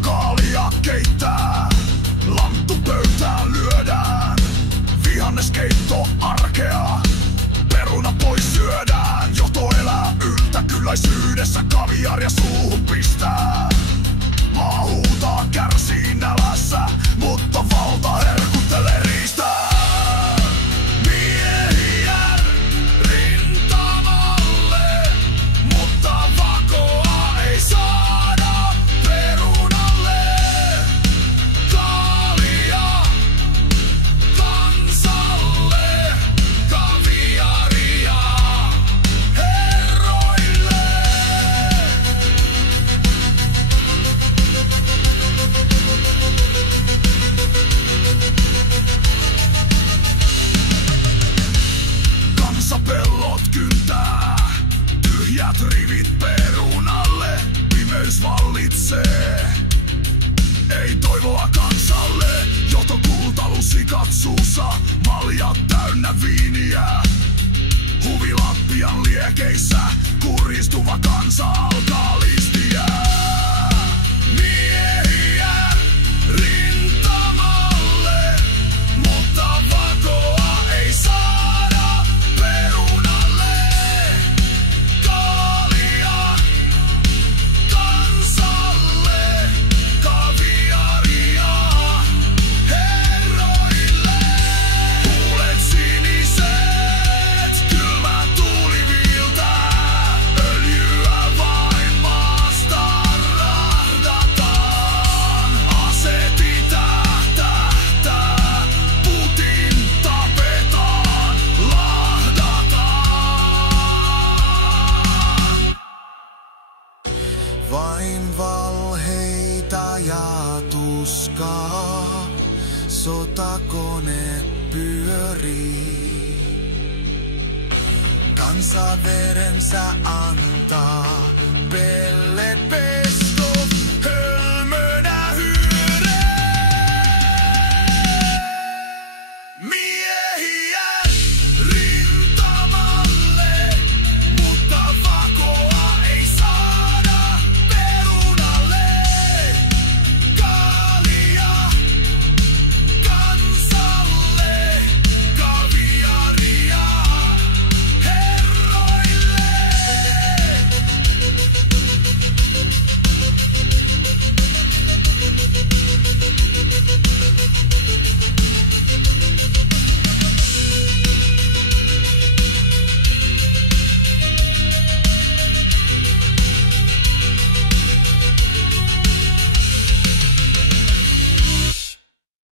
Kaalia keittää, lanttu pöytään lyödään, vihanneskeitto arkea, peruna pois syödään. Joto elää yltäkylläisyydessä, kaviaria suuhun pistää. Maa huutaa, kärsii nälässä, mutta valta herkuttelee riistää. Miehiä rintamalle, mutta vakoa ei saada. Pellot kyntää, tyhjät rivit perunalle, pimeys vallitsee. Ei toivoa kansalle, joto kultalusikat suussa, maljat täynnä viiniä. Huvilat pian liekeissä, kurjistuva kansa alkaa listiä. Miehiä rintamalle, mutta vakoa ei saa. Vain valheita ja tuskaa, sotakone pyörii. Kansa verensä antaa, pelle